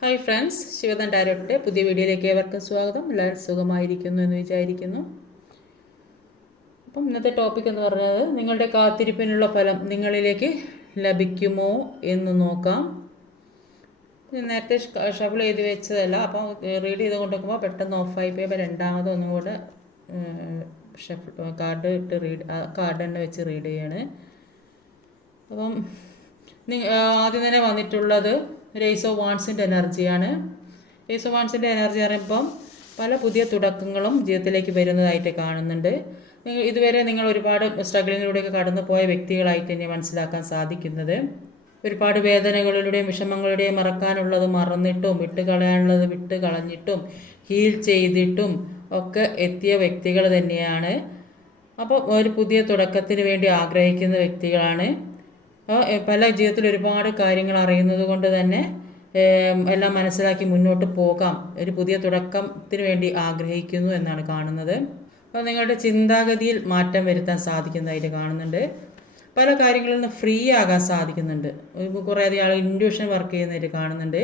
Hi friends Shivadan ഡയറക്ടറുടെ പുതിയ വീഡിയോയിലേക്ക് ഏവർക്കും സ്വാഗതം. എല്ലാവരും സുഖമായിരിക്കുന്നു എന്ന് വിചാരിക്കുന്നു. അപ്പം ഇന്നത്തെ ടോപ്പിക് എന്ന് പറയുന്നത് നിങ്ങളുടെ കാത്തിരിപ്പിനുള്ള ഫലം നിങ്ങളിലേക്ക് ലഭിക്കുമോ എന്ന് നോക്കാം. നേരത്തെ ഷഫിൾ ചെയ്ത് വെച്ചതല്ല അപ്പോൾ റീഡ് ചെയ്ത് കൊണ്ടുവയ്ക്കുമ്പോൾ പെട്ടെന്ന് ഓഫായി പോയി. അപ്പോൾ രണ്ടാമത് ഒന്നും കൂടെ ഷഫിൾ കാർഡ് ഇട്ട് റീഡ് കാർഡ് തന്നെ വെച്ച് റീഡ് ചെയ്യാണ്. അപ്പം ആദ്യം തന്നെ വന്നിട്ടുള്ളത് റേസ് ഓഫ് വാൺസിന്റെ എനർജിയാണ് രേസ് ഓഫ് വാൺസിന്റെ എനർജി പറയുമ്പം പല പുതിയ തുടക്കങ്ങളും ജീവിതത്തിലേക്ക് വരുന്നതായിട്ട് കാണുന്നുണ്ട്. ഇതുവരെ നിങ്ങൾ ഒരുപാട് സ്ട്രഗിളിങ്ങിലൂടെയൊക്കെ കടന്നു പോയ വ്യക്തികളായിട്ട് തന്നെ മനസ്സിലാക്കാൻ സാധിക്കുന്നത്. ഒരുപാട് വേദനകളിലൂടെയും വിഷമങ്ങളുടെയും മറക്കാനുള്ളത് മറന്നിട്ടും വിട്ട് കളയാനുള്ളത് വിട്ട് കളഞ്ഞിട്ടും ഹീൽ ചെയ്തിട്ടും ഒക്കെ എത്തിയ വ്യക്തികൾ തന്നെയാണ്. അപ്പോൾ ഒരു പുതിയ തുടക്കത്തിന് വേണ്ടി ആഗ്രഹിക്കുന്ന വ്യക്തികളാണ്. പല ജീവിതത്തിൽ ഒരുപാട് കാര്യങ്ങൾ അറിയുന്നത് കൊണ്ട് തന്നെ എല്ലാം മനസ്സിലാക്കി മുന്നോട്ട് പോകാം. ഒരു പുതിയ തുടക്കത്തിന് വേണ്ടി ആഗ്രഹിക്കുന്നു എന്നാണ് കാണുന്നത്. അപ്പോൾ നിങ്ങളുടെ ചിന്താഗതിയിൽ മാറ്റം വരുത്താൻ സാധിക്കുന്നതായിട്ട് കാണുന്നുണ്ട്. പല കാര്യങ്ങളിൽ നിന്ന് ഫ്രീ ആകാൻ സാധിക്കുന്നുണ്ട്. ഇപ്പോൾ കുറേ അധികം ആൾ ഇൻഡ്യൂഷൻ വർക്ക് ചെയ്യുന്നതായിട്ട് കാണുന്നുണ്ട്.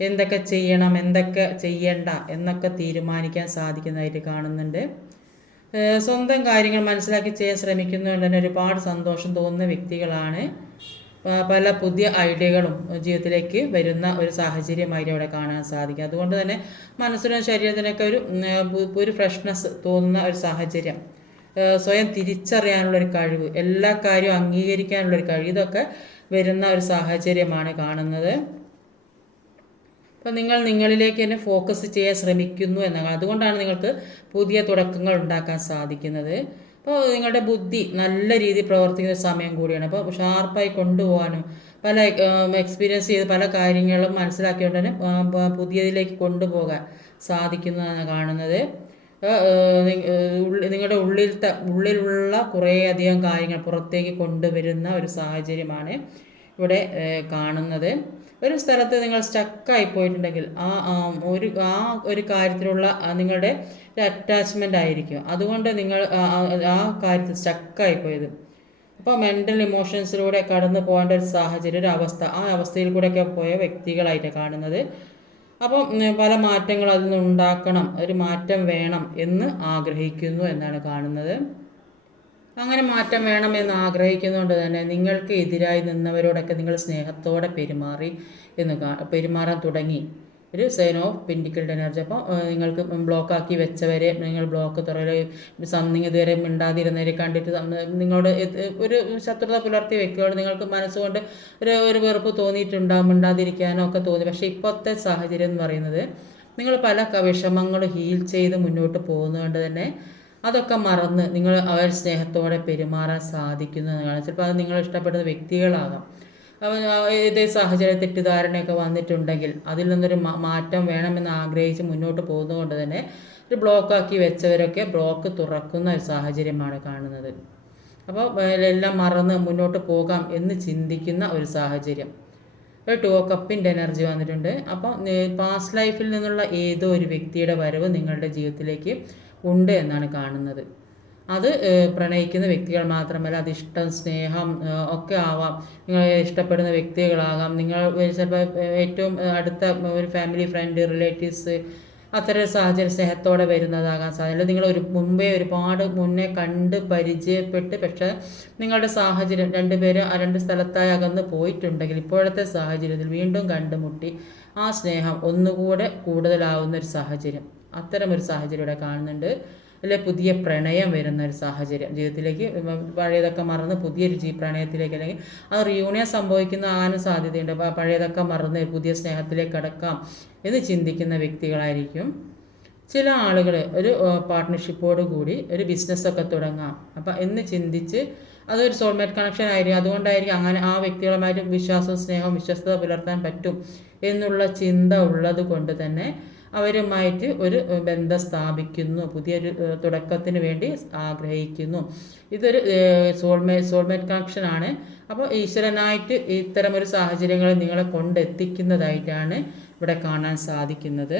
എന്തൊക്കെ ചെയ്യണം എന്തൊക്കെ ചെയ്യണ്ട എന്നൊക്കെ തീരുമാനിക്കാൻ സാധിക്കുന്നതായിട്ട് കാണുന്നുണ്ട്. സ്വന്തം കാര്യങ്ങൾ മനസ്സിലാക്കി ചെയ്യാൻ ശ്രമിക്കുന്നതുകൊണ്ട് തന്നെ ഒരുപാട് സന്തോഷം തോന്നുന്ന വ്യക്തികളാണ്. പല പുതിയ ഐഡിയകളും ജീവിതത്തിലേക്ക് വരുന്ന ഒരു സാഹചര്യമായിട്ട് അവിടെ കാണാൻ സാധിക്കും. അതുകൊണ്ട് തന്നെ മനസ്സിനും ശരീരത്തിനൊക്കെ ഒരു ഒരു ഫ്രഷ്നെസ് തോന്നുന്ന ഒരു സാഹചര്യം. സ്വയം തിരിച്ചറിയാനുള്ള ഒരു കഴിവ് എല്ലാ കാര്യവും അംഗീകരിക്കാനുള്ള ഒരു കഴിവ് ഇതൊക്കെ വരുന്ന ഒരു സാഹചര്യമാണ് കാണുന്നത്. അപ്പോൾ നിങ്ങൾ നിങ്ങളിലേക്ക് തന്നെ ഫോക്കസ് ചെയ്യാൻ ശ്രമിക്കുന്നു എന്നാണ്. അതുകൊണ്ടാണ് നിങ്ങൾക്ക് പുതിയ തുടക്കങ്ങൾ ഉണ്ടാക്കാൻ സാധിക്കുന്നത്. അപ്പോൾ നിങ്ങളുടെ ബുദ്ധി നല്ല രീതിയിൽ പ്രവർത്തിക്കുന്ന സമയം കൂടിയാണ്. അപ്പോൾ ഷാർപ്പായി കൊണ്ടുപോകാനും പല എക്സ്പീരിയൻസ് ചെയ്ത് പല കാര്യങ്ങളും മനസ്സിലാക്കിയോണ്ട് തന്നെ പുതിയതിലേക്ക് കൊണ്ടുപോകാൻ സാധിക്കുന്നതാണ് കാണുന്നത്. നിങ്ങളുടെ ഉള്ളിലത്തെ ഉള്ളിലുള്ള കുറേയധികം കാര്യങ്ങൾ പുറത്തേക്ക് കൊണ്ടുവരുന്ന ഒരു സാഹചര്യമാണ് ഇവിടെ കാണുന്നത്. ഒരു സ്ഥലത്ത് നിങ്ങൾ സ്റ്റക്കായി പോയിട്ടുണ്ടെങ്കിൽ ആ ഒരു ആ ഒരു കാര്യത്തിലുള്ള നിങ്ങളുടെ ഒരു അറ്റാച്ച്മെന്റ് ആയിരിക്കും. അതുകൊണ്ട് നിങ്ങൾ ആ കാര്യത്തിൽ സ്റ്റക്കായി പോയത് അപ്പോൾ മെന്റൽ ഇമോഷൻസിലൂടെ കടന്നു പോകേണ്ട ഒരു സാഹചര്യം ഒരു അവസ്ഥ ആ അവസ്ഥയിൽ കൂടെയൊക്കെ പോയ വ്യക്തികളായിട്ട് കാണുന്നത്. അപ്പം പല മാറ്റങ്ങൾ അതിൽ നിന്ന് ഉണ്ടാക്കണം ഒരു മാറ്റം വേണം എന്ന് ആഗ്രഹിക്കുന്നു എന്നാണ് കാണുന്നത്. അങ്ങനെ മാറ്റം വേണമെന്ന് ആഗ്രഹിക്കുന്നതുകൊണ്ട് തന്നെ നിങ്ങൾക്ക് എതിരായി നിന്നവരോടൊക്കെ നിങ്ങൾ സ്നേഹത്തോടെ പെരുമാറി എന്ന് പെരുമാറാൻ തുടങ്ങി. ഒരു സൈൻ ഓഫ് എനർജി. അപ്പോൾ നിങ്ങൾക്ക് ബ്ലോക്കാക്കി വെച്ചവരെ നിങ്ങൾ ബ്ലോക്ക് തുറയിൽ സംതിങ് ഇതുവരെ മിണ്ടാതിരുന്നവരെ കണ്ടിട്ട് നിങ്ങളോട് ഒരു ശത്രുത പുലർത്തിയ വ്യക്തിയോട് നിങ്ങൾക്ക് മനസ്സുകൊണ്ട് ഒരു ഒരു വെറുപ്പ് തോന്നിയിട്ടുണ്ടാകും മിണ്ടാതിരിക്കാനോ ഒക്കെ തോന്നി. പക്ഷേ ഇപ്പോഴത്തെ സാഹചര്യം എന്ന് പറയുന്നത് നിങ്ങൾ പല വിഷമങ്ങളും ഹീൽ ചെയ്ത് മുന്നോട്ട് പോകുന്നതുകൊണ്ട് തന്നെ അതൊക്കെ മറന്ന് നിങ്ങൾ അവർ സ്നേഹത്തോടെ പെരുമാറാൻ സാധിക്കുന്നു എന്നതാണ് ചിലപ്പോൾ അത് നിങ്ങൾ ഇഷ്ടപ്പെടുന്ന വ്യക്തികളാകാം. ഇതേ സാഹചര്യ തെറ്റിദ്ധാരണയൊക്കെ വന്നിട്ടുണ്ടെങ്കിൽ അതിൽ നിന്നൊരു മാറ്റം വേണമെന്ന് ആഗ്രഹിച്ച് മുന്നോട്ട് പോകുന്നതുകൊണ്ട് തന്നെ ഒരു ബ്ലോക്കാക്കി വെച്ചവരൊക്കെ ബ്ലോക്ക് തുറക്കുന്ന ഒരു സാഹചര്യമാണ് കാണുന്നത്. അപ്പോൾ എല്ലാം മറന്ന് മുന്നോട്ട് പോകാം എന്ന് ചിന്തിക്കുന്ന ഒരു സാഹചര്യം. ഒരു ടു കപ്പിന്റെ എനർജി വന്നിട്ടുണ്ട്. അപ്പം പാസ്റ്റ് ലൈഫിൽ നിന്നുള്ള ഏതോ ഒരു വ്യക്തിയുടെ വരവ് നിങ്ങളുടെ ജീവിതത്തിലേക്ക് ഉണ്ട് എന്നാണ് കാണുന്നത്. അത് പ്രണയിക്കുന്ന വ്യക്തികൾ മാത്രമല്ല അത് ഇഷ്ടം സ്നേഹം ഒക്കെ ആവാം. നിങ്ങൾ ഇഷ്ടപ്പെടുന്ന വ്യക്തികളാകാം. നിങ്ങൾ ചിലപ്പോൾ ഏറ്റവും അടുത്ത ഒരു ഫാമിലി ഫ്രണ്ട് റിലേറ്റീവ്സ് അത്തരം സാഹചര്യം സ്നേഹത്തോടെ വരുന്നതാകാൻ സാധ്യത. നിങ്ങൾ ഒരു മുമ്പേ ഒരുപാട് മുന്നേ കണ്ട് പരിചയപ്പെട്ട് പക്ഷേ നിങ്ങളുടെ സാഹചര്യം രണ്ടുപേരും ആ രണ്ട് സ്ഥലത്തായി അകന്ന് പോയിട്ടുണ്ടെങ്കിൽ ഇപ്പോഴത്തെ സാഹചര്യത്തിൽ വീണ്ടും കണ്ടുമുട്ടി ആ സ്നേഹം ഒന്നുകൂടെ കൂടുതലാവുന്ന ഒരു സാഹചര്യം. അത്തരം ഒരു സാഹചര്യം ഇവിടെ കാണുന്നുണ്ട്. അല്ലെ പുതിയ പ്രണയം വരുന്ന ഒരു സാഹചര്യം. ജീവിതത്തിലേക്ക് പഴയതൊക്കെ മറന്ന് പുതിയൊരു ജീ പ്രണയത്തിലേക്ക് അല്ലെങ്കിൽ ആ റിയൂണിയൻ സംഭവിക്കുന്ന ആകാനും സാധ്യതയുണ്ട്. അപ്പോൾ പഴയതൊക്കെ മറന്ന് പുതിയ സ്നേഹത്തിലേക്ക് കടക്കാം എന്ന് ചിന്തിക്കുന്ന വ്യക്തികളായിരിക്കും. ചില ആളുകൾ ഒരു പാർട്ട്ണർഷിപ്പോട് കൂടി ഒരു ബിസിനസ്സൊക്കെ തുടങ്ങാം. അപ്പം എന്ന് ചിന്തിച്ച് അതൊരു സോൾമേറ്റ് കണക്ഷൻ ആയിരിക്കും. അതുകൊണ്ടായിരിക്കും അങ്ങനെ ആ വ്യക്തികളുമായിട്ട് വിശ്വാസവും സ്നേഹവും വിശ്വസ്തത പുലർത്താൻ പറ്റും എന്നുള്ള ചിന്ത ഉള്ളത് കൊണ്ട് തന്നെ അവരുമായിട്ട് ഒരു ബന്ധം സ്ഥാപിക്കുന്നു. പുതിയൊരു തുടക്കത്തിന് വേണ്ടി ആഗ്രഹിക്കുന്നു. ഇതൊരു സോൾമേ സോൾമേറ്റ് കണക്ഷൻ ആണ്. അപ്പോൾ ഈശ്വരനായിട്ട് ഇത്തരം ഒരു സാഹചര്യങ്ങൾ നിങ്ങളെ കൊണ്ടെത്തിക്കുന്നതായിട്ടാണ് ഇവിടെ കാണാൻ സാധിക്കുന്നത്.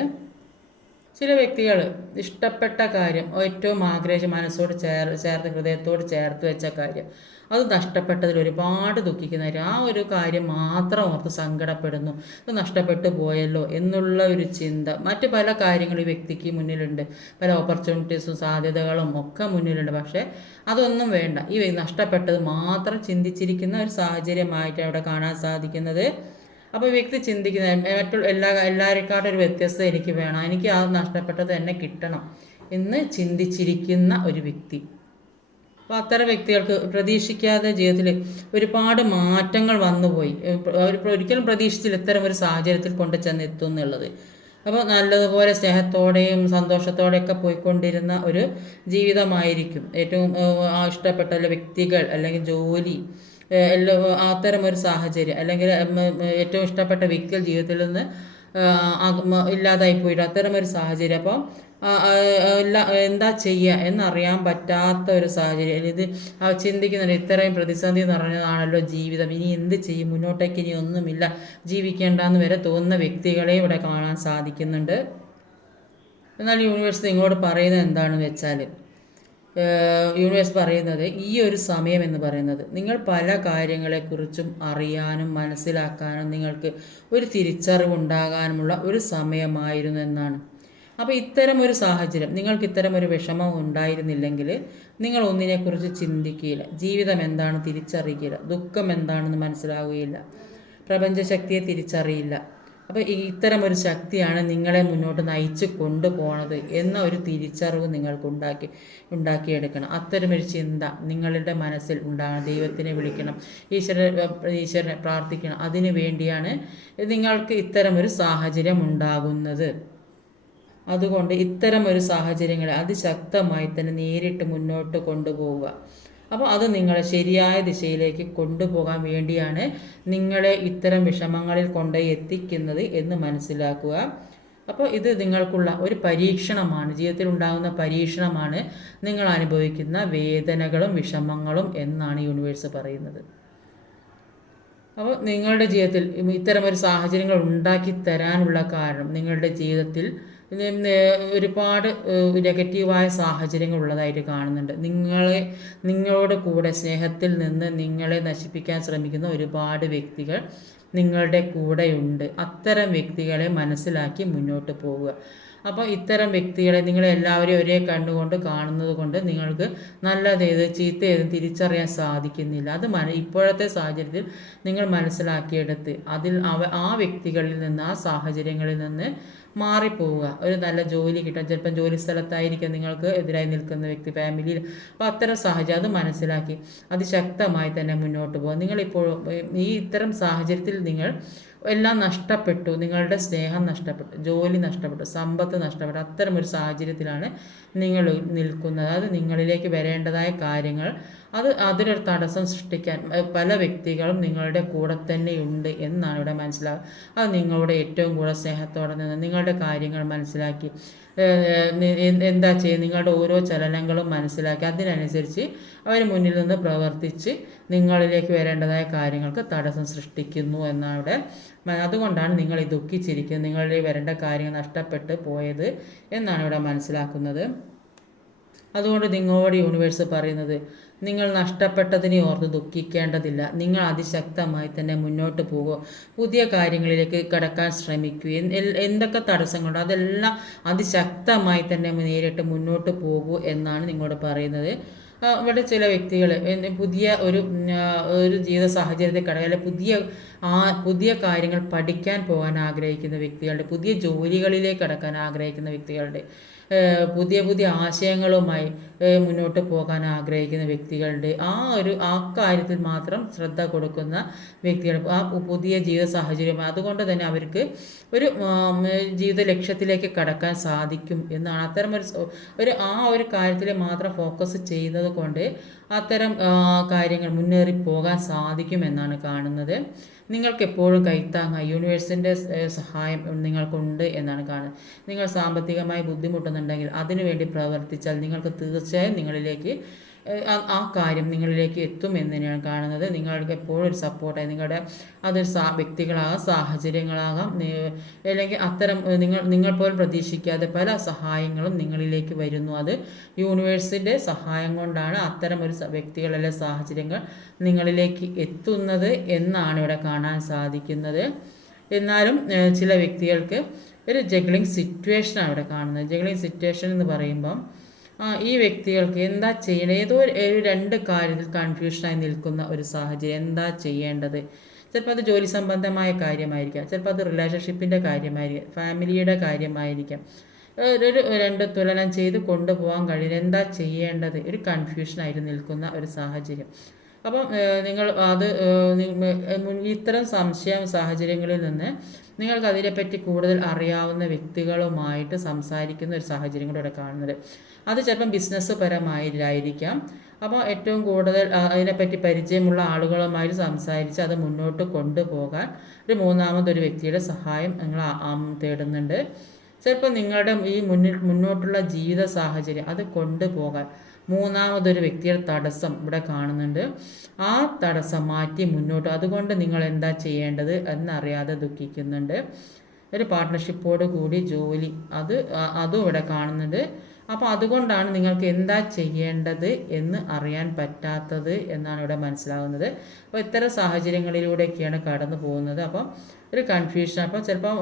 ചില വ്യക്തികൾ ഇഷ്ടപ്പെട്ട കാര്യം ഏറ്റവും ആഗ്രഹിച്ച് മനസ്സോട് ചേർ ചേർത്ത് ഹൃദയത്തോട് ചേർത്ത് വെച്ച കാര്യം അത് നഷ്ടപ്പെട്ടതിൽ ഒരുപാട് ദുഃഖിക്കുന്നവർ ആ ഒരു കാര്യം മാത്രം ഓർത്ത് സങ്കടപ്പെടുന്നു. അത് നഷ്ടപ്പെട്ടു പോയല്ലോ എന്നുള്ള ഒരു ചിന്ത. മറ്റു പല കാര്യങ്ങളും ഈ വ്യക്തിക്ക് മുന്നിലുണ്ട്. പല ഓപ്പർച്യൂണിറ്റീസും സാധ്യതകളും ഒക്കെ മുന്നിലുണ്ട്. പക്ഷേ അതൊന്നും വേണ്ട. ഈ നഷ്ടപ്പെട്ടത് മാത്രം ചിന്തിച്ചിരിക്കുന്ന ഒരു സാഹചര്യമായിട്ട് അവിടെ കാണാൻ സാധിക്കുന്നത്. അപ്പോൾ വ്യക്തി ചിന്തിക്കുന്നത് മറ്റുള്ള എല്ലാ എല്ലാവരെക്കാട്ടും ഒരു വ്യത്യസ്തത എനിക്ക് വേണം. എനിക്ക് ആ നഷ്ടപ്പെട്ടത് എന്നെ കിട്ടണം എന്ന് ചിന്തിച്ചിരിക്കുന്ന ഒരു വ്യക്തി. അപ്പോൾ അത്തരം വ്യക്തികൾക്ക് പ്രതീക്ഷിക്കാതെ ജീവിതത്തിൽ ഒരുപാട് മാറ്റങ്ങൾ വന്നുപോയി അവർ ഒരിക്കലും പ്രതീക്ഷിച്ചില്ല ഇത്തരം ഒരു സാഹചര്യത്തിൽ കൊണ്ട് ചെന്നെത്തും എന്നുള്ളത്. അപ്പോൾ നല്ലതുപോലെ സ്നേഹത്തോടെയും സന്തോഷത്തോടെയൊക്കെ പോയിക്കൊണ്ടിരുന്ന ഒരു ജീവിതമായിരിക്കും. ഏറ്റവും ഇഷ്ടപ്പെട്ട വ്യക്തികൾ അല്ലെങ്കിൽ ജോലി എല്ലാ ഒരു സാഹചര്യം. അല്ലെങ്കിൽ ഏറ്റവും ഇഷ്ടപ്പെട്ട വ്യക്തികൾ ജീവിതത്തിൽ നിന്ന് ഇല്ലാതായി പോയിട്ട് ഒരു സാഹചര്യം. അപ്പം എന്താ ചെയ്യുക എന്നറിയാൻ പറ്റാത്ത ഒരു സാഹചര്യം. ഇത് ചിന്തിക്കുന്നുണ്ട്. ഇത്രയും പ്രതിസന്ധി നിറഞ്ഞതാണല്ലോ ജീവിതം. ഇനി എന്ത് ചെയ്യും? മുന്നോട്ടേക്ക് ഇനി ഒന്നുമില്ല. ജീവിക്കേണ്ടെന്ന് വരെ തോന്നുന്ന വ്യക്തികളെ ഇവിടെ കാണാൻ സാധിക്കുന്നുണ്ട്. എന്നാൽ യൂണിവേഴ്സ് നിങ്ങളോട് പറയുന്നത് എന്താണെന്ന് വെച്ചാൽ യൂണിവേഴ്സ് പറയുന്നത് ഈ ഒരു സമയം എന്ന് പറയുന്നത്. നിങ്ങൾ പല കാര്യങ്ങളെക്കുറിച്ചും അറിയാനും മനസ്സിലാക്കാനും നിങ്ങൾക്ക് ഒരു തിരിച്ചറിവുണ്ടാകാനുമുള്ള ഒരു സമയമായിരുന്നു എന്നാണ്. അപ്പോൾ ഇത്തരം ഒരു സാഹചര്യം നിങ്ങൾക്ക് ഇത്തരം ഒരു വിഷമം ഉണ്ടായിരുന്നില്ലെങ്കിൽ നിങ്ങൾ ഒന്നിനെക്കുറിച്ച് ചിന്തിക്കുകയില്ല. ജീവിതം എന്താണ് തിരിച്ചറിയുകയില്ല. ദുഃഖം എന്താണെന്ന് മനസ്സിലാവുകയില്ല. പ്രപഞ്ചശക്തിയെ തിരിച്ചറിയില്ല. അപ്പോൾ ഇത്തരം ഒരു ശക്തിയാണ് നിങ്ങളെ മുന്നോട്ട് നയിച്ച് കൊണ്ടുപോണത് എന്ന ഒരു തിരിച്ചറിവ് നിങ്ങൾക്ക് ഉണ്ടാക്കി ഉണ്ടാക്കിയെടുക്കണം. അത്തരമൊരു ചിന്ത നിങ്ങളുടെ മനസ്സിൽ ഉണ്ടാകണം. ദൈവത്തിനെ വിളിക്കണം. ഈശ്വര ഈശ്വരനെ പ്രാർത്ഥിക്കണം. അതിനു വേണ്ടിയാണ് നിങ്ങൾക്ക് ഇത്തരമൊരു സാഹചര്യം ഉണ്ടാകുന്നത്. അതുകൊണ്ട് ഇത്തരം ഒരു സാഹചര്യങ്ങളെ അതിശക്തമായി തന്നെ നേരിട്ട് മുന്നോട്ട് കൊണ്ടുപോവുക. അപ്പോൾ അത് നിങ്ങളെ ശരിയായ ദിശയിലേക്ക് കൊണ്ടുപോകാൻ വേണ്ടിയാണ് നിങ്ങളെ ഇത്തരം വിഷമങ്ങളിൽ കൊണ്ടുപോയി എത്തിക്കുന്നത് എന്ന് മനസ്സിലാക്കുക. അപ്പോൾ ഇത് നിങ്ങൾക്കുള്ള ഒരു പരീക്ഷണമാണ്. ജീവിതത്തിൽ ഉണ്ടാകുന്ന പരീക്ഷണമാണ് നിങ്ങൾ അനുഭവിക്കുന്ന വേദനകളും വിഷമങ്ങളും എന്നാണ് യൂണിവേഴ്സ് പറയുന്നത്. അപ്പോൾ നിങ്ങളുടെ ജീവിതത്തിൽ ഇത്തരം ഒരു സാഹചര്യങ്ങൾ ഉണ്ടാക്കി തരാനുള്ള കാരണം നിങ്ങളുടെ ജീവിതത്തിൽ ഒരുപാട് നെഗറ്റീവായ സാഹചര്യങ്ങൾ ഉള്ളതായിട്ട് കാണുന്നുണ്ട്. നിങ്ങളെ നിങ്ങളോട് കൂടെ സ്നേഹത്തിൽ നിന്ന് നിങ്ങളെ നശിപ്പിക്കാൻ ശ്രമിക്കുന്ന ഒരുപാട് വ്യക്തികൾ നിങ്ങളുടെ കൂടെയുണ്ട്. അത്തരം വ്യക്തികളെ മനസ്സിലാക്കി മുന്നോട്ട് പോവുക. അപ്പോൾ ഇത്തരം വ്യക്തികളെ നിങ്ങൾ എല്ലാവരെയും ഒരേ കണ്ണുകൊണ്ട് കാണുന്നത് കൊണ്ട് നിങ്ങൾക്ക് നല്ലതേത് ചീത്തയേത് തിരിച്ചറിയാൻ സാധിക്കുന്നില്ല. അത് മന ഇപ്പോഴത്തെ സാഹചര്യത്തിൽ നിങ്ങൾ മനസ്സിലാക്കിയെടുത്ത് അതിൽ ആ വ്യക്തികളിൽ നിന്ന് ആ സാഹചര്യങ്ങളിൽ നിന്ന് മാറിപ്പോവുക. ഒരു നല്ല ജോലി കിട്ടാൻ ചിലപ്പം ജോലി സ്ഥലത്തായിരിക്കും നിങ്ങൾക്ക് എതിരായി നിൽക്കുന്ന വ്യക്തി ഫാമിലിയിൽ. അപ്പോൾ അത്തരം സാഹചര്യം അത് മനസ്സിലാക്കി അതിശക്തമായി തന്നെ മുന്നോട്ട് പോകുക നിങ്ങളിപ്പോൾ ഈ ഇത്തരം സാഹചര്യത്തിൽ നിങ്ങൾ എല്ലാം നഷ്ടപ്പെട്ടു നിങ്ങളുടെ സ്നേഹം നഷ്ടപ്പെട്ടു ജോലി നഷ്ടപ്പെട്ടു സമ്പത്ത് നഷ്ടപ്പെട്ടു അത്തരം ഒരു സാഹചര്യത്തിലാണ് നിങ്ങൾ നിൽക്കുന്നത്. അത് നിങ്ങളിലേക്ക് വരേണ്ടതായ കാര്യങ്ങൾ അത് അതിനൊരു തടസ്സം സൃഷ്ടിക്കാൻ പല വ്യക്തികളും നിങ്ങളുടെ കൂടെ തന്നെയുണ്ട് എന്നാണ് ഇവിടെ മനസ്സിലാവുക അത് നിങ്ങളുടെ ഏറ്റവും കൂടുതൽ സ്നേഹത്തോടെ നിന്ന് നിങ്ങളുടെ കാര്യങ്ങൾ മനസ്സിലാക്കി. എന്താ ചെയ്യുക? നിങ്ങളുടെ ഓരോ ചലനങ്ങളും മനസ്സിലാക്കി. അതിനനുസരിച്ച് അവർ മുന്നിൽ നിന്ന് പ്രവർത്തിച്ച് നിങ്ങളിലേക്ക് വരേണ്ടതായ കാര്യങ്ങൾക്ക് തടസ്സം സൃഷ്ടിക്കുന്നു എന്നാണ് ഇവിടെ അതുകൊണ്ടാണ് നിങ്ങൾ ഈ ദുഃഖിച്ചിരിക്കുന്നത്. നിങ്ങളുടെ വരേണ്ട കാര്യങ്ങൾ നഷ്ടപ്പെട്ട് പോയത് എന്നാണ് ഇവിടെ മനസ്സിലാക്കുന്നത്. അതുകൊണ്ട് നിങ്ങളോട് യൂണിവേഴ്സ് പറയുന്നത് നിങ്ങൾ നഷ്ടപ്പെട്ടതിനെ ഓർത്ത് ദുഃഖിക്കേണ്ടതില്ല. നിങ്ങൾ അതിശക്തമായി തന്നെ മുന്നോട്ട് പോകുക പുതിയ കാര്യങ്ങളിലേക്ക് കടക്കാൻ ശ്രമിക്കുക എന്തൊക്കെ തടസ്സങ്ങളുണ്ടോ അതെല്ലാം അതിശക്തമായി തന്നെ നേരിട്ട് മുന്നോട്ട് പോകൂ എന്നാണ് നിങ്ങളോട് പറയുന്നത്. ഇവിടെ ചില വ്യക്തികൾ പുതിയ ഒരു ഒരു ജീവിത സാഹചര്യത്തിൽ കടക്കുക. പുതിയ ആ പുതിയ കാര്യങ്ങൾ പഠിക്കാൻ പോകാൻ ആഗ്രഹിക്കുന്ന വ്യക്തികളുടെ പുതിയ ജോലികളിലേക്ക് കടക്കാൻ ആഗ്രഹിക്കുന്ന വ്യക്തികളുടെ പുതിയ പുതിയ ആശയങ്ങളുമായി മുന്നോട്ട് പോകാൻ ആഗ്രഹിക്കുന്ന വ്യക്തികളുടെ ആ ഒരു ആ കാര്യത്തിൽ മാത്രം ശ്രദ്ധ കൊടുക്കുന്ന വ്യക്തികൾ ആ പുതിയ ജീവിത സാഹചര്യം അതുകൊണ്ട് തന്നെ അവർക്ക് ഒരു ജീവിത ലക്ഷ്യത്തിലേക്ക് കടക്കാൻ സാധിക്കും എന്നാണ് അത്തരം ഒരു ഒരു ആ ഒരു കാര്യത്തിൽ മാത്രം ഫോക്കസ് ചെയ്യുന്നത് കൊണ്ട് അത്തരം കാര്യങ്ങൾ മുന്നേറി പോകാൻ സാധിക്കും എന്നാണ് കാണുന്നത്. നിങ്ങൾക്ക് എപ്പോഴും കൈത്താങ്ങായി യൂണിവേഴ്സിന്റെ സഹായം നിങ്ങൾക്കുണ്ട് എന്നാണ് കാണുന്നത്. നിങ്ങൾ സാമ്പത്തികമായി ബുദ്ധിമുട്ടുന്നുണ്ടെങ്കിൽ അതിനുവേണ്ടി പ്രവർത്തിച്ചാൽ നിങ്ങൾക്ക് തീർച്ചയായും നിങ്ങളിലേക്ക് ആ- കാര്യം നിങ്ങളിലേക്ക് എത്തും എന്ന് തന്നെയാണ് കാണുന്നത്. നിങ്ങൾക്ക് എപ്പോഴും ഒരു സപ്പോർട്ടായി നിങ്ങളുടെ അതൊരു സാ വ്യക്തികളാകാം സാഹചര്യങ്ങളാകാം. അല്ലെങ്കിൽ അത്തരം നിങ്ങൾ നിങ്ങൾ പോലും പ്രതീക്ഷിക്കാതെ പല സഹായങ്ങളും നിങ്ങളിലേക്ക് വരുന്നു. അത് യൂണിവേഴ്സിന്റെ സഹായം കൊണ്ടാണ് അത്തരം ഒരു വ്യക്തികളിലെ സാഹചര്യങ്ങൾ നിങ്ങളിലേക്ക് എത്തുന്നത് എന്നാണ് ഇവിടെ കാണാൻ സാധിക്കുന്നത്. എന്നാലും ചില വ്യക്തികൾക്ക് ഒരു ജഗ്ലിംഗ് സിറ്റുവേഷനാണ് ഇവിടെ കാണുന്നത്. ജഗ്ലിംഗ് സിറ്റുവേഷൻ എന്ന് പറയുമ്പം ഈ വ്യക്തികൾക്ക് എന്താ ചെയ്യേണ്ടത്? ഏതോ ഒരു രണ്ട് കാര്യത്തിൽ കൺഫ്യൂഷനായി നിൽക്കുന്ന ഒരു സാഹചര്യം. എന്താ ചെയ്യേണ്ടത്? ചിലപ്പോൾ അത് ജോലി സംബന്ധമായ കാര്യമായിരിക്കാം. ചിലപ്പോൾ അത് റിലേഷൻഷിപ്പിന്റെ കാര്യമായിരിക്കാം. ഫാമിലിയുടെ കാര്യമായിരിക്കാം. ഒരു രണ്ട് തുലനം ചെയ്ത് കൊണ്ടുപോകാൻ കഴിയുന്ന എന്താ ചെയ്യേണ്ടത്? ഒരു കൺഫ്യൂഷനായിട്ട് നിൽക്കുന്ന ഒരു സാഹചര്യം. അപ്പം നിങ്ങൾ അത് ഇത്തരം സംശയ സാഹചര്യങ്ങളിൽ നിന്ന് നിങ്ങൾക്ക് അതിനെപ്പറ്റി കൂടുതൽ അറിയാവുന്ന വ്യക്തികളുമായിട്ട് സംസാരിക്കുന്ന ഒരു സാഹചര്യം കൂടെ ഇവിടെ കാണുന്നത്. അത് ചിലപ്പം ബിസിനസ് പരമായിട്ടായിരിക്കാം. അപ്പോൾ ഏറ്റവും കൂടുതൽ അതിനെപ്പറ്റി പരിചയമുള്ള ആളുകളുമായി സംസാരിച്ച് അത് മുന്നോട്ട് കൊണ്ടുപോകാൻ ഒരു മൂന്നാമതൊരു വ്യക്തിയുടെ സഹായം നിങ്ങൾ തേടുന്നുണ്ട്. ചിലപ്പോൾ നിങ്ങളുടെ ഈ മുന്നിൽ മുന്നോട്ടുള്ള ജീവിത സാഹചര്യം അത് കൊണ്ടുപോകാൻ മൂന്നാമതൊരു വ്യക്തിയുടെ തടസ്സം ഇവിടെ കാണുന്നുണ്ട്. ആ തടസ്സം മാറ്റി മുന്നോട്ട്. അതുകൊണ്ട് നിങ്ങൾ എന്താ ചെയ്യേണ്ടത് എന്നറിയാതെ ദുഃഖിക്കുന്നുണ്ട്. ഒരു പാർട്ട്ണർഷിപ്പോട് കൂടി ജോലി. അത് അതും ഇവിടെ കാണുന്നുണ്ട്. അപ്പോൾ അതുകൊണ്ടാണ് നിങ്ങൾക്ക് എന്താ ചെയ്യേണ്ടത് എന്ന് അറിയാൻ പറ്റാത്തത് എന്നാണ് ഇവിടെ മനസ്സിലാകുന്നത് അപ്പോൾ ഇത്തരം സാഹചര്യങ്ങളിലൂടെയൊക്കെയാണ് കടന്നു പോകുന്നത്. അപ്പം ഒരു കൺഫ്യൂഷൻ അപ്പോൾ ചിലപ്പോൾ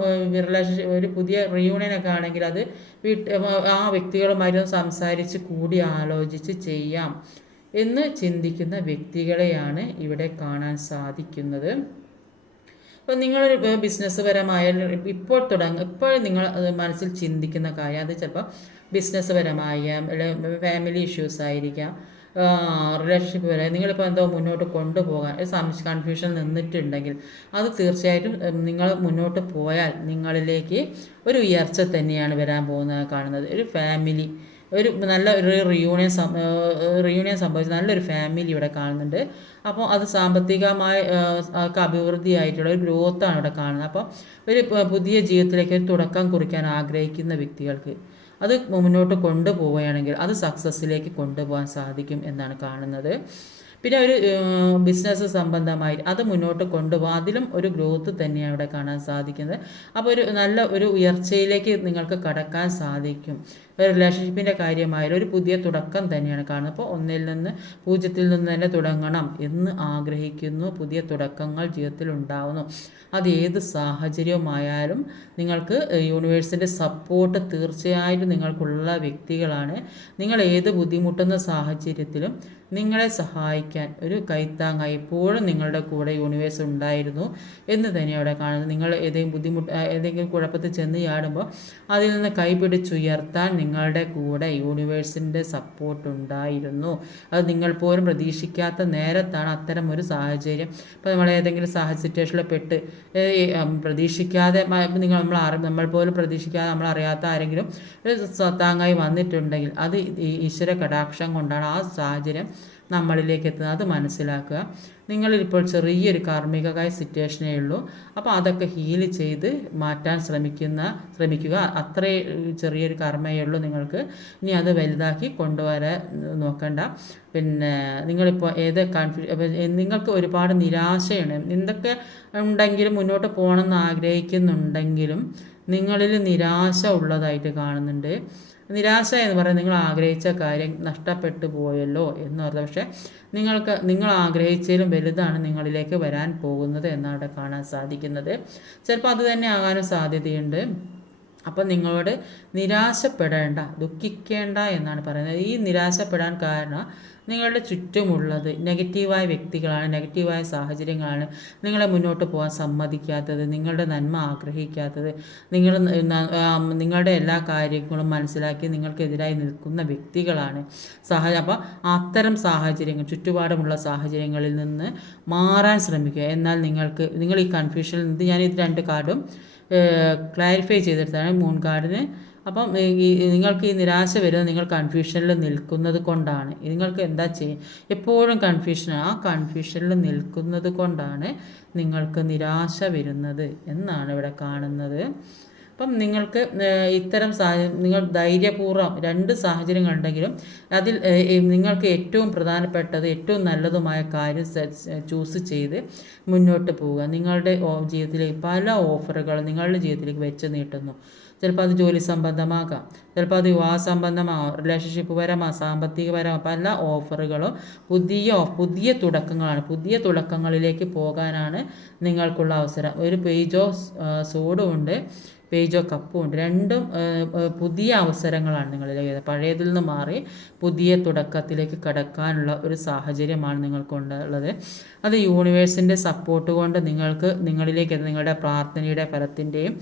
റിലേഷൻഷിപ്പ് ഒരു പുതിയ റിയൂണിയനൊക്കെ ആണെങ്കിൽ അത് വീട്ട് ആ വ്യക്തികളുമായിട്ട് സംസാരിച്ച് കൂടി ആലോചിച്ച് ചെയ്യാം എന്ന് ചിന്തിക്കുന്ന വ്യക്തികളെയാണ് ഇവിടെ കാണാൻ സാധിക്കുന്നത്. അപ്പോൾ നിങ്ങളൊരു ബിസിനസ് പരമായ ഇപ്പോൾ തുടങ്ങ ഇപ്പോൾ നിങ്ങൾ മനസ്സിൽ ചിന്തിക്കുന്ന കാര്യം അത് ചിലപ്പോൾ ബിസിനസ് പരമായ അല്ലെങ്കിൽ ഫാമിലി ഇഷ്യൂസ് ആയിരിക്കാം റിലേഷൻഷിപ്പ് വരെ. നിങ്ങളിപ്പോൾ എന്തോ മുന്നോട്ട് കൊണ്ടുപോകാൻ ഒരു സംശ കൺഫ്യൂഷൻ നിന്നിട്ടുണ്ടെങ്കിൽ അത് തീർച്ചയായിട്ടും നിങ്ങൾ മുന്നോട്ട് പോയാൽ നിങ്ങളിലേക്ക് ഒരു ഉയർച്ച തന്നെയാണ് വരാൻ പോകുന്നത് കാണുന്നത്. ഒരു ഫാമിലി ഒരു നല്ല ഒരു റിയൂണിയൻ റിയൂണിയൻ സംഭവിച്ച നല്ലൊരു ഫാമിലി ഇവിടെ കാണുന്നുണ്ട്. അപ്പോൾ അത് സാമ്പത്തികമായ ഒക്കെ അഭിവൃദ്ധിയായിട്ടുള്ള ഒരു ഗ്രോത്താണ് ഇവിടെ കാണുന്നത്. അപ്പോൾ ഒരു പുതിയ ജീവിതത്തിലേക്ക് ഒരു തുടക്കം കുറിക്കാൻ ആഗ്രഹിക്കുന്ന വ്യക്തികൾക്ക് അത് മുന്നോട്ട് കൊണ്ടുപോവുകയാണെങ്കിൽ അത് സക്സസ്സിലേക്ക് കൊണ്ടുപോകാൻ സാധിക്കും എന്നാണ് കാണുന്നത്. പിന്നെ ഒരു ബിസിനസ് സംബന്ധമായി അത് മുന്നോട്ട് കൊണ്ടുപോകാം അതിലും ഒരു ഗ്രോത്ത് തന്നെയാണ് ഇവിടെ കാണാൻ സാധിക്കുന്നത്. അപ്പോൾ ഒരു നല്ല ഒരു ഉയർച്ചയിലേക്ക് നിങ്ങൾക്ക് കടക്കാൻ സാധിക്കും. റിലേഷൻഷിപ്പിന്റെ കാര്യമായാലും ഒരു പുതിയ തുടക്കം തന്നെയാണ് കാണുന്നത്. അപ്പോൾ ഒന്നിൽ നിന്ന് പൂജ്യത്തിൽ നിന്ന് തന്നെ തുടങ്ങണം എന്ന് ആഗ്രഹിക്കുന്നു. പുതിയ തുടക്കങ്ങൾ ജീവിതത്തിൽ ഉണ്ടാവുന്നു. അത് ഏത് സാഹചര്യവുമായാലും നിങ്ങൾക്ക് യൂണിവേഴ്സിന്റെ സപ്പോർട്ട് തീർച്ചയായിട്ടും നിങ്ങൾക്കുള്ള വ്യക്തികളാണ്. നിങ്ങൾ ഏത് ബുദ്ധിമുട്ടുന്ന സാഹചര്യത്തിലും നിങ്ങളെ സഹായിക്കാൻ ഒരു കൈത്താങ്ങായി എപ്പോഴും നിങ്ങളുടെ കൂടെ യൂണിവേഴ്സ് ഉണ്ടായിരുന്നു എന്ന് തന്നെ അവിടെ കാണുന്നത് നിങ്ങൾ ഏതെങ്കിലും ബുദ്ധിമുട്ട് ഏതെങ്കിലും കുഴപ്പത്തിൽ ചെന്ന് ചാടുമ്പോൾ അതിൽ നിന്ന് കൈപിടിച്ചുയർത്താൻ നിങ്ങളുടെ കൂടെ യൂണിവേഴ്സിന്റെ സപ്പോർട്ട് ഉണ്ടായിരുന്നു. അത് നിങ്ങൾ പോലും പ്രതീക്ഷിക്കാത്ത നേരത്താണ് അത്തരം ഒരു സാഹചര്യം. ഇപ്പോൾ നമ്മൾ ഏതെങ്കിലും സാഹ സിറ്റുവേഷനിൽ പെട്ട് പ്രതീക്ഷിക്കാതെ നിങ്ങൾ നമ്മൾ നമ്മൾ പോലും പ്രതീക്ഷിക്കാതെ നമ്മൾ അറിയാത്ത ആരെങ്കിലും താങ്ങായി വന്നിട്ടുണ്ടെങ്കിൽ അത് ഈശ്വര കടാക്ഷം കൊണ്ടാണ് ആ സാഹചര്യം നമ്മളിലേക്ക് എത്തുന്നത്. അത് മനസ്സിലാക്കുക. നിങ്ങളിപ്പോൾ ചെറിയൊരു കാർമ്മികമായ സിറ്റുവേഷനേ ഉള്ളൂ. അപ്പോൾ അതൊക്കെ ഹീൽ ചെയ്ത് മാറ്റാൻ ശ്രമിക്കുന്ന ശ്രമിക്കുക. അത്രേ ചെറിയൊരു കർമ്മയേ ഉള്ളൂ നിങ്ങൾക്ക്. ഇനി അത് വലുതാക്കി കൊണ്ടുവരാൻ നോക്കണ്ട. പിന്നെ നിങ്ങളിപ്പോൾ ഏത് കൺഫ്യൂ നിങ്ങൾക്ക് ഒരുപാട് നിരാശയാണ്. എന്തൊക്കെ ഉണ്ടെങ്കിലും മുന്നോട്ട് പോകണമെന്ന് ആഗ്രഹിക്കുന്നുണ്ടെങ്കിലും നിങ്ങളിൽ നിരാശ ഉള്ളതായിട്ട് കാണുന്നുണ്ട്. നിരാശ എന്ന് പറയുന്നത് നിങ്ങൾ ആഗ്രഹിച്ച കാര്യം നഷ്ടപ്പെട്ടു പോയല്ലോ എന്ന് പറഞ്ഞത് പക്ഷേ നിങ്ങൾക്ക് നിങ്ങൾ ആഗ്രഹിച്ചതിലും വലുതാണ് നിങ്ങളിലേക്ക് വരാൻ പോകുന്നത് എന്നാണ് അവിടെ കാണാൻ സാധിക്കുന്നത്. ചിലപ്പോൾ അത് തന്നെ ആകാനും സാധ്യതയുണ്ട്. അപ്പം നിങ്ങളോട് നിരാശപ്പെടേണ്ട ദുഃഖിക്കേണ്ട എന്നാണ് പറയുന്നത്. ഈ നിരാശപ്പെടാൻ കാരണം നിങ്ങളുടെ ചുറ്റുമുള്ളത് നെഗറ്റീവായ വ്യക്തികളാണ് നെഗറ്റീവായ സാഹചര്യങ്ങളാണ് നിങ്ങളെ മുന്നോട്ട് പോകാൻ സമ്മതിക്കാത്തത് നിങ്ങളുടെ നന്മ ആഗ്രഹിക്കാത്തത് നിങ്ങൾ നിങ്ങളുടെ എല്ലാ കാര്യങ്ങളും മനസ്സിലാക്കി നിങ്ങൾക്കെതിരായി നിൽക്കുന്ന വ്യക്തികളാണ്. സാഹചര്യം അപ്പോൾ അത്തരം സാഹചര്യങ്ങൾ ചുറ്റുപാടുമുള്ള സാഹചര്യങ്ങളിൽ നിന്ന് മാറാൻ ശ്രമിക്കുക. എന്നാൽ നിങ്ങൾക്ക് നിങ്ങൾ ഈ കൺഫ്യൂഷനിൽ നിന്ന് ഞാൻ ഇത് രണ്ട് കാർഡും ക്ലാരിഫൈ ചെയ്തെടുത്താണ് മൂൺ കാർഡിന് അപ്പം ഈ- നിങ്ങൾക്ക് ഈ നിരാശ വരുന്നത് നിങ്ങൾ കൺഫ്യൂഷനിൽ നിൽക്കുന്നത് കൊണ്ടാണ്. നിങ്ങൾക്ക് എന്താ ചെയ്യുക എപ്പോഴും കൺഫ്യൂഷൻ ആ കൺഫ്യൂഷനിൽ നിൽക്കുന്നത് കൊണ്ടാണ് നിങ്ങൾക്ക് നിരാശ വരുന്നത് എന്നാണ് ഇവിടെ കാണുന്നത്. അപ്പം നിങ്ങൾക്ക് ഇത്തരം സാഹചര്യം നിങ്ങൾ ധൈര്യപൂർവം രണ്ട് സാഹചര്യങ്ങൾ ഉണ്ടെങ്കിലും അതിൽ നിങ്ങൾക്ക് ഏറ്റവും പ്രധാനപ്പെട്ടത് ഏറ്റവും നല്ലതുമായ കാര്യം ചൂസ് ചെയ്ത് മുന്നോട്ട് പോവുക. നിങ്ങളുടെ ജീവിതത്തിലേക്ക് പല ഓഫറുകൾ നിങ്ങളുടെ ജീവിതത്തിലേക്ക് വെച്ച് നീട്ടുന്നു. ചിലപ്പോൾ അത് ജോലി സംബന്ധമാകാം. ചിലപ്പോൾ അത് വിവാഹ സംബന്ധമാകാം റിലേഷൻഷിപ്പ് പരമാകാം സാമ്പത്തികപരമാകാം പല ഓഫറുകളും പുതിയ പുതിയ തുടക്കങ്ങളാണ്. പുതിയ തുടക്കങ്ങളിലേക്ക് പോകാനാണ് നിങ്ങൾക്കുള്ള അവസരം. ഒരു പേജോ സോഡും ഉണ്ട് പേജോ കപ്പും ഉണ്ട്. രണ്ടും പുതിയ അവസരങ്ങളാണ് നിങ്ങളിലേക്ക്. പഴയതിൽ നിന്ന് മാറി പുതിയ തുടക്കത്തിലേക്ക് കടക്കാനുള്ള ഒരു സാഹചര്യമാണ് നിങ്ങൾക്കുള്ളത്. അത് യൂണിവേഴ്സിന്റെ സപ്പോർട്ട് കൊണ്ട് നിങ്ങൾക്ക് നിങ്ങളിലേക്ക് നിങ്ങളുടെ പ്രാർത്ഥനയുടെ ഫലത്തിന്റെയും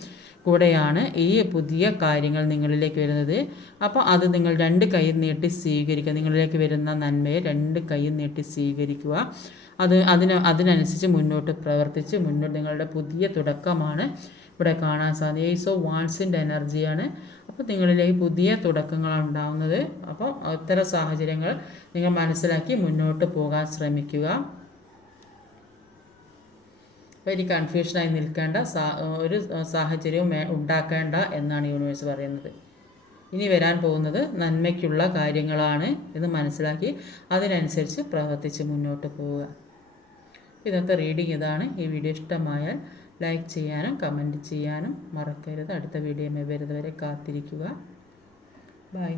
കൂടെയാണ് ഈ പുതിയ കാര്യങ്ങൾ നിങ്ങളിലേക്ക് വരുന്നത്. അപ്പോൾ അത് നിങ്ങൾ രണ്ട് കൈ നീട്ടി സ്വീകരിക്കുക. നിങ്ങളിലേക്ക് വരുന്ന നന്മയെ രണ്ട് കൈ നീട്ടി സ്വീകരിക്കുക. അത് അതിന് അതിനനുസരിച്ച് മുന്നോട്ട് പ്രവർത്തിച്ച് മുന്നോട്ട് നിങ്ങളുടെ പുതിയ തുടക്കമാണ് ഇവിടെ കാണാൻ സാധിക്കും ഈസ് വാൺസിന്റെ എനർജിയാണ് അപ്പോൾ നിങ്ങളിലേക്ക് പുതിയ തുടക്കങ്ങളാണ് ഉണ്ടാകുന്നത് അപ്പോൾ ഇത്തരം സാഹചര്യങ്ങൾ നിങ്ങൾ മനസ്സിലാക്കി മുന്നോട്ട് പോകാൻ ശ്രമിക്കുക. അപ്പോൾ കൺഫ്യൂഷനായി നിൽക്കേണ്ട ഒരു സാഹചര്യവും ഉണ്ടാക്കേണ്ട എന്നാണ് യൂണിവേഴ്സ് പറയുന്നത്. ഇനി വരാൻ പോകുന്നത് നന്മയ്ക്കുള്ള കാര്യങ്ങളാണ് എന്ന് മനസ്സിലാക്കി അതിനനുസരിച്ച് പ്രവർത്തിച്ച് മുന്നോട്ട് പോവുക. ഇന്നത്തെ റീഡിംഗ് ഇതാണ്. ഈ വീഡിയോ ഇഷ്ടമായാൽ ലൈക്ക് ചെയ്യാനും കമന്റ് ചെയ്യാനും മറക്കരുത്. അടുത്ത വീഡിയോ വരുന്നവരെ കാത്തിരിക്കുക. ബൈ